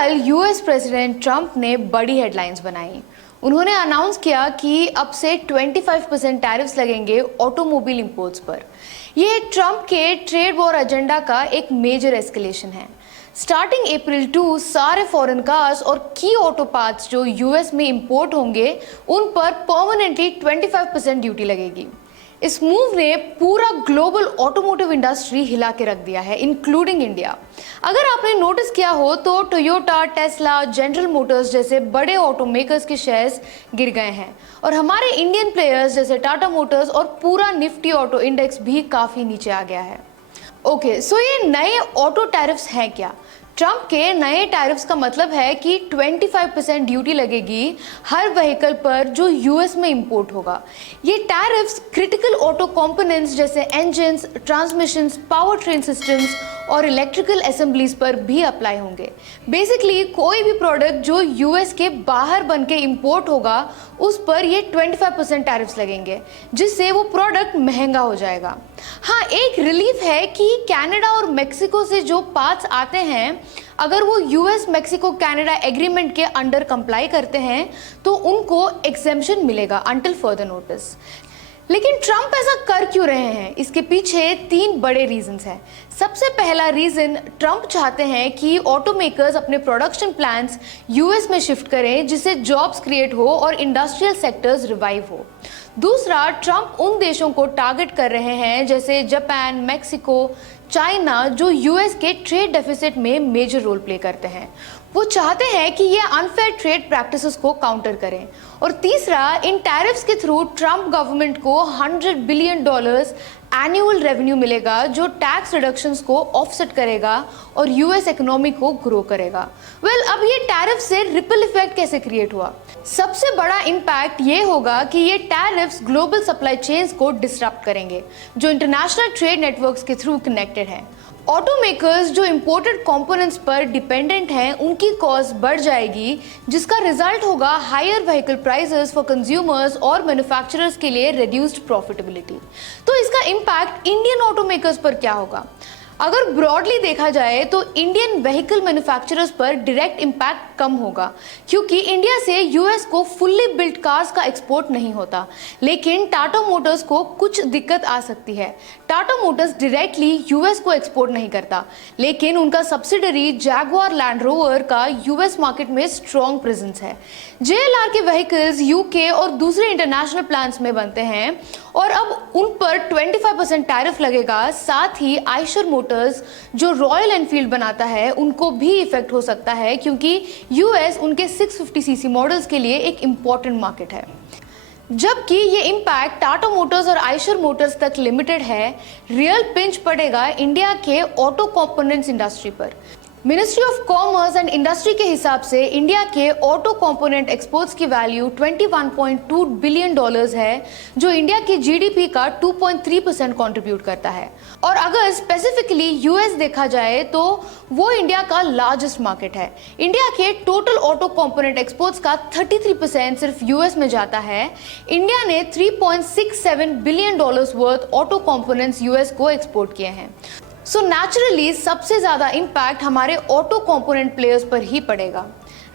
कल US president Trump ने बड़ी हेडलाइंस बनाई। उन्होंने अनाउंस किया कि अब से 25% टैरिफ्स लगेंगे ऑटोमोबाइल इंपोर्ट्स पर। ये ट्रंप के ट्रेड वॉर एजेंडा का एक मेजर एस्केलेशन है। स्टार्टिंग अप्रैल 2 सारे फॉरेन कार्स और की ऑटो पार्ट्स जो यूएस में इंपोर्ट होंगे उन पर परमानेंटली 25% ड्यूटी लगेगी। इस मूव ने पूरा ग्लोबल ऑटोमोटिव इंडस्ट्री हिला के रख दिया है, इंक्लूडिंग इंडिया। अगर आपने नोटिस किया हो तो टोयोटा, टेस्ला, जनरल मोटर्स जैसे बड़े ऑटोमेकर्स के शेयर्स गिर गए हैं और हमारे इंडियन प्लेयर्स जैसे टाटा मोटर्स और पूरा निफ्टी ऑटो इंडेक्स भी काफी नीचे आ गया है। ओके, सो ये नए ऑटो टैरिफ्स हैं क्या? ट्रंप के नए टैरिफ्स का मतलब है कि 25% ड्यूटी लगेगी हर व्हीकल पर जो यूएस में इंपोर्ट होगा। ये टैरिफ्स क्रिटिकल ऑटो कंपोनेंट्स जैसे engines, transmissions, power train systems और इलेक्ट्रिकल असेंबलीज पर भी अप्लाई होंगे। बेसिकली कोई भी प्रोडक्ट जो यूएस के बाहर बन के इंपोर्ट होगा उस पर ये 25% टैरिफ्स लगेंगे, जिससे वो प्रोडक्ट महंगा हो जाएगा। हाँ, एक रिलीफ है कि कनाडा और मेक्सिको से जो पार्ट्स आते हैं, अगर वो यूएस मेक्सिको कनाडा एग्रीमेंट के अंडर कंप्लाई करते हैं तो उनको एग्जेम्पशन मिलेगा अंटिल फर्दर नोटिस। लेकिन ट्रंप ऐसा कर क्यों रहे हैं? इसके पीछे 3 बड़े रीजंस हैं। सबसे पहला रीजन, ट्रंप चाहते हैं कि ऑटो मेकर्स अपने प्रोडक्शन प्लांट्स यूएस में शिफ्ट करें जिससे जॉब्स क्रिएट हो और इंडस्ट्रियल सेक्टर्स रिवाइव हो। दूसरा, ट्रंप उन देशों को टारगेट कर रहे हैं जैसे जापान, मेक्सिको, चाइना जो यूएस के ट्रेड डेफिसिट में मेजर रोल प्ले करते हैं। वो चाहते हैं कि ये अनफेयर ट्रेड प्रैक्टिसेस को काउंटर करें। और तीसरा, इन टैरिफ्स के थ्रू ट्रंप गवर्नमेंट को $100 बिलियन एनुअल रेवेन्यू मिलेगा जो टैक्स रिडक्शंस को ऑफसेट करेगा और यूएस इकोनॉमी को ग्रो करेगा। अब ये टैरिफ से रिपल इफेक्ट कैसे क्रिएट हुआ? सबसे बड़ा इम्पैक्ट ये होगा कि ये टैरिफ्स ग्लोबल सप्लाई चेन्स को डिसरप्ट करेंगे जो इंटरनेशनल ट्रेड नेटवर्क्स के थ्रू कनेक्टेड हैं। ऑटो मेकर्स जो इंपोर्टेड कंपोनेंट्स पर डिपेंडेंट हैं उनकी कॉस्ट बढ़ जाएगी, जिसका रिजल्ट होगा higher vehicle prices for consumers और मैन्युफैक्चरर्स के लिए रिड्यूस्ड प्रॉफिटेबिलिटी। तो इसका इम्पैक्ट इंडियन ऑटो मेकर्स पर क्या होगा? अगर ब्रॉडली देखा जाए तो इंडियन व्हीकल मैन्युफैक्चरर्स पर डायरेक्ट इम्पैक्ट कम होगा क्योंकि इंडिया से यूएस को फुल्ली बिल्ट कार्स का एक्सपोर्ट नहीं होता। लेकिन टाटा मोटर्स को कुछ दिक्कत आ सकती है। टाटा मोटर्स डायरेक्टली यूएस को एक्सपोर्ट नहीं करता, लेकिन उनका सब्सिडरी जैगुआर लैंड रोवर का यूएस मार्केट में स्ट्रॉन्ग प्रेजेंस है। जेएलआर के व्हीकल्स यूके और दूसरे इंटरनेशनल प्लांट्स में बनते हैं और अब उन पर 25% टैरिफ लगेगा। साथ ही आइशर मोटर्स जो रॉयल एनफील्ड बनाता है उनको भी इफेक्ट हो सकता है क्योंकि यूएस उनके 650 सीसी मॉडल्स के लिए एक इंपॉर्टेंट मार्केट है। जबकि ये इम्पैक्ट टाटा मोटर्स और आइशर मोटर्स तक लिमिटेड है, रियल पिंच पड़ेगा इंडिया के ऑटो कंपोनेंट्स इंडस्ट्री पर। Ministry of commerce and industry के हिसाब से इंडिया के ऑटो कंपोनेंट एक्सपोर्ट्स की वैल्यू $21.2 बिलियन है, जो इंडिया की जीडीपी का 2.3% कंट्रीब्यूट करता है। और अगर स्पेसिफिकली यूएस देखा जाए तो वो इंडिया का लार्जेस्ट मार्केट है। इंडिया के टोटल ऑटो कंपोनेंट एक्सपोर्ट्स का 33% सिर्फ यूएस में जाता है। इंडिया ने $3.67 billion worth auto components US को एक्सपोर्ट किए हैं। सो नेचुरली सबसे ज़्यादा इम्पैक्ट हमारे ऑटो कंपोनेंट प्लेयर्स पर ही पड़ेगा।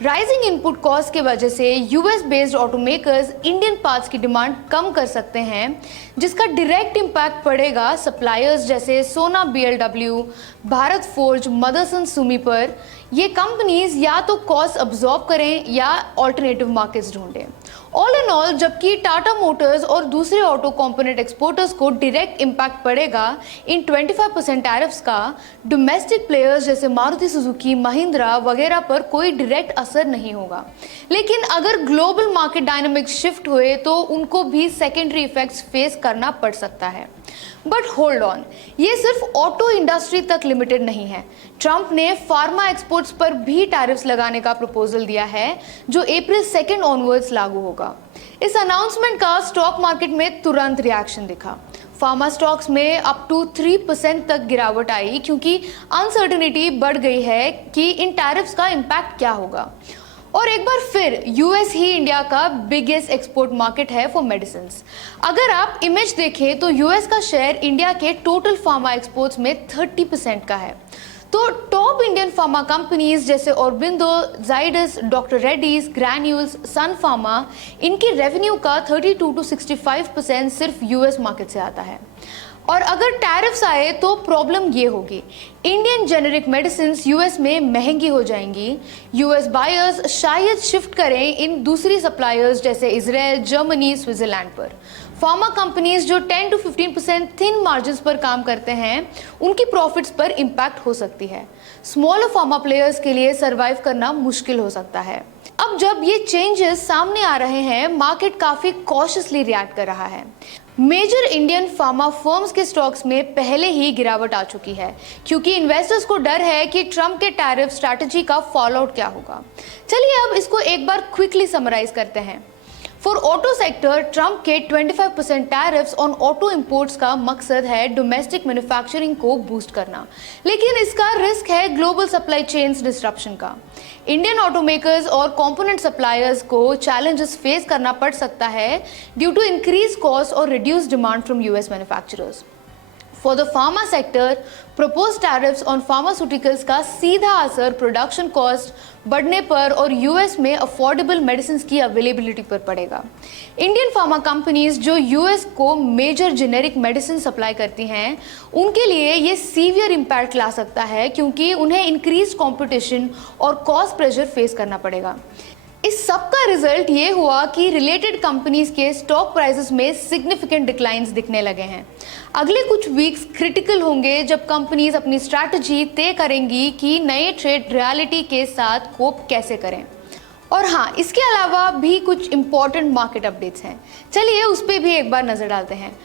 राइजिंग इनपुट कॉस्ट के वजह से यूएस बेस्ड ऑटोमेकर्स इंडियन पार्ट्स की डिमांड कम कर सकते हैं, जिसका डायरेक्ट इम्पैक्ट पड़ेगा सप्लायर्स जैसे सोना बीएलडब्ल्यू, भारत फोर्ज, मदरसन सुमी पर। ये कंपनीज या तो कॉस्ट अब्जॉर्ब करें या ऑल्टरनेटिव मार्केट्स ढूंढें। ऑल इन ऑल, जबकि टाटा मोटर्स और दूसरे ऑटो कंपोनेंट एक्सपोर्टर्स को डायरेक्ट इम्पैक्ट पड़ेगा इन 25% टैरिफ्स का, डोमेस्टिक प्लेयर्स जैसे मारुति सुजुकी, महिंद्रा वगैरह पर कोई डायरेक्ट असर नहीं होगा। लेकिन अगर ग्लोबल मार्केट डायनामिक्स शिफ्ट हुए तो उनको भी सेकेंडरी इफेक्ट्स फेस करना पड़ सकता है। बट होल्ड ऑन, ये सिर्फ ऑटो इंडस्ट्री तक लिमिटेड नहीं है। ट्रंप ने फार्मा एक्सपोर्ट्स पर भी टैरिफ्स लगाने का प्रपोजल दिया है जो अप्रैल 2 ऑनवर्ड्स लागू होगा। इस अनाउंसमेंट का स्टॉक मार्केट में तुरंत रिएक्शन दिखा। फार्मा स्टॉक्स में अप टू 3% तक गिरावट आई क्योंकि अनसर्टेनिटी बढ़ गई है कि इन टैरिफ्स का इम्पैक्ट क्या होगा। और एक बार फिर यूएस ही इंडिया का बिगेस्ट एक्सपोर्ट मार्केट है फॉर मेडिसिन। अगर आप इमेज देखें तो यूएस का शेयर इंडिया के टोटल फार्मा एक्सपोर्ट्स में 30% का है। तो टॉप इंडियन फार्मा कंपनीज जैसे ऑरबिंदो, जाइडस, डॉक्टर रेड्डीज, ग्रैन्यूल्स, सन फार्मा, इनकी रेवेन्यू का 32 to 65% सिर्फ यूएस मार्केट से आता है। और अगर टैरिफ्स आए तो प्रॉब्लम ये होगी, इंडियन जेनेरिक मेडिसिन यूएस में महंगी हो जाएंगी। यूएस बायर्स शायद शिफ्ट करें इन दूसरी सप्लायर्स जैसे इजराइल, जर्मनी, स्विट्जरलैंड पर। फार्मा कंपनीज जो 10 to 15% थिन मार्जिन्स पर काम करते हैं, उनकी प्रॉफिट्स पर इम्पैक्ट हो सकती है। स्मॉलर फार्मा प्लेयर्स के लिए सर्वाइव करना मुश्किल हो सकता है। अब जब ये चेंजेस सामने आ रहे हैं, मार्केट काफी कॉशियसली रिएक्ट कर रहा है। मेजर इंडियन फार्मा फर्म्स के स्टॉक्स में पहले ही गिरावट आ चुकी है, क्योंकि इन्वेस्टर्स को डर है कि ट्रम्प के टैरिफ स्ट्रैटेजी का फॉलोआउट क्या होगा। चलिए अब इसको एक बार क्विकली समराइज करते हैं। फॉर ऑटो सेक्टर, ट्रम्प के 25% टैरिफ्स ऑन ऑटो इंपोर्ट्स का मकसद है डोमेस्टिक मैन्युफैक्चरिंग को बूस्ट करना, लेकिन इसका रिस्क है ग्लोबल सप्लाई चेन्स डिस्ट्रप्शन का। इंडियन ऑटोमेकर्स और कंपोनेंट सप्लायर्स को चैलेंजेस फेस करना पड़ सकता है ड्यू टू इंक्रीज कॉस्ट और reduce demand from US manufacturers. For the pharma sector, propose tariffs on pharmaceuticals का सीधा असर प्रोडक्शन कॉस्ट बढ़ने पर और यूएस में अफोर्डेबल मेडिसिन की अवेलेबिलिटी पर पड़ेगा। इंडियन फार्मा कंपनीज जो यूएस को मेजर जेनेरिक मेडिसिन सप्लाई करती हैं, उनके लिए ये सीवियर इम्पैक्ट ला सकता है, क्योंकि उन्हें इंक्रीज कॉम्पिटिशन और कॉस्ट प्रेशर फेस करना पड़ेगा। इस सब का रिजल्ट ये हुआ कि रिलेटेड कंपनीज के स्टॉक प्राइसेस में सिग्निफिकेंट डिक्लाइंस दिखने लगे हैं। अगले कुछ वीक्स क्रिटिकल होंगे जब कंपनीज अपनी स्ट्रैटेजी तय करेंगी कि नए ट्रेड रियलिटी के साथ कोप कैसे करें। और हाँ, इसके अलावा भी कुछ इंपॉर्टेंट मार्केट अपडेट्स हैं, चलिए उस पर भी एक बार नजर डालते हैं।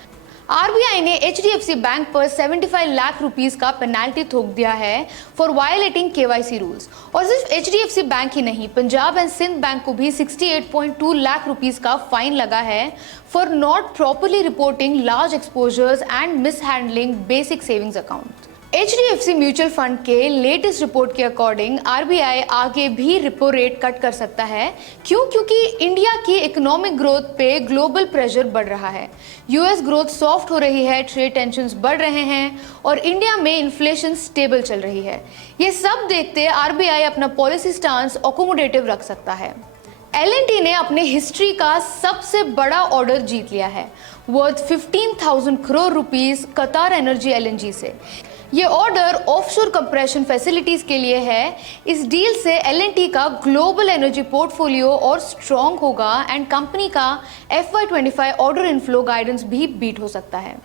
आरबीआई ने एचडीएफसी बैंक पर 75 लाख रुपीस का पेनाल्टी थोप दिया है फॉर वायलेटिंग केवाईसी रूल्स। और सिर्फ एचडीएफसी बैंक ही नहीं, पंजाब एंड सिंध बैंक को भी 68.2 लाख रुपीस का फाइन लगा है for not properly reporting large exposures and mishandling basic savings account. HDFC mutual fund के लेटेस्ट रिपोर्ट के अकॉर्डिंग आरबीआई आगे भी रिपो रेट कट कर सकता है। क्योंकि इंडिया की इकोनॉमिक ग्रोथ पे ग्लोबल प्रेशर बढ़ रहा है, यूएस ग्रोथ सॉफ्ट हो रही है, ट्रेड टेंशंस बढ़ रहे हैं और इंडिया में इन्फ्लेशन स्टेबल चल रही है। ये सब देखते आरबीआई अपना पॉलिसी स्टांस अकोमोडेटिव रख सकता है। एल&टी ने अपने हिस्ट्री का सबसे बड़ा ऑर्डर जीत लिया है, वर्थ 15,000 करोड़ रुपीस कतार एनर्जी एलएनजी से। ये ऑर्डर ऑफशोर कंप्रेशन फैसिलिटीज के लिए है। इस डील से एल&टी का ग्लोबल एनर्जी पोर्टफोलियो और स्ट्रॉन्ग होगा एंड कंपनी का FY25 ऑर्डर इनफ्लो गाइडेंस भी बीट हो सकता है।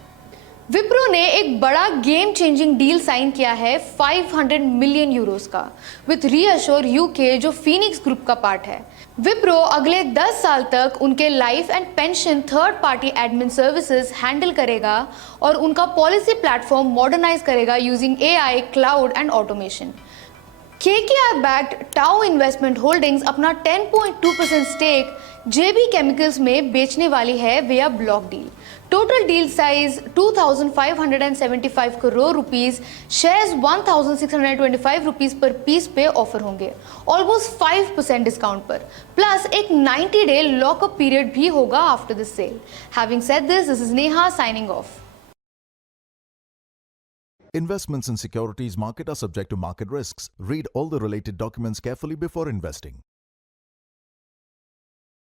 विप्रो ने एक बड़ा गेम चेंजिंग डील साइन किया है 500 मिलियन यूरोस का विथ रीअश्योर यूके, जो फीनिक्स ग्रुप का पार्ट है। विप्रो अगले 10 साल तक उनके life and pension third party admin services handle करेगा और उनका पॉलिसी प्लेटफॉर्म मॉडर्नाइज करेगा using AI, cloud and automation. KKR backed tau investment holdings अपना 10.2% स्टेक जेबी केमिकल्स में बेचने वाली है via block deal. Total deal size 2,575 crore rupees, shares 1,625 rupees per piece पे ऑफर होंगे, ऑलमोस्ट 5% डिस्काउंट पर, प्लस एक 90-डे लॉकअप पीरियड भी होगा after this sale. Having said this is Neha signing off. Investments in securities market are subject to market risks. Read all the related documents carefully before investing.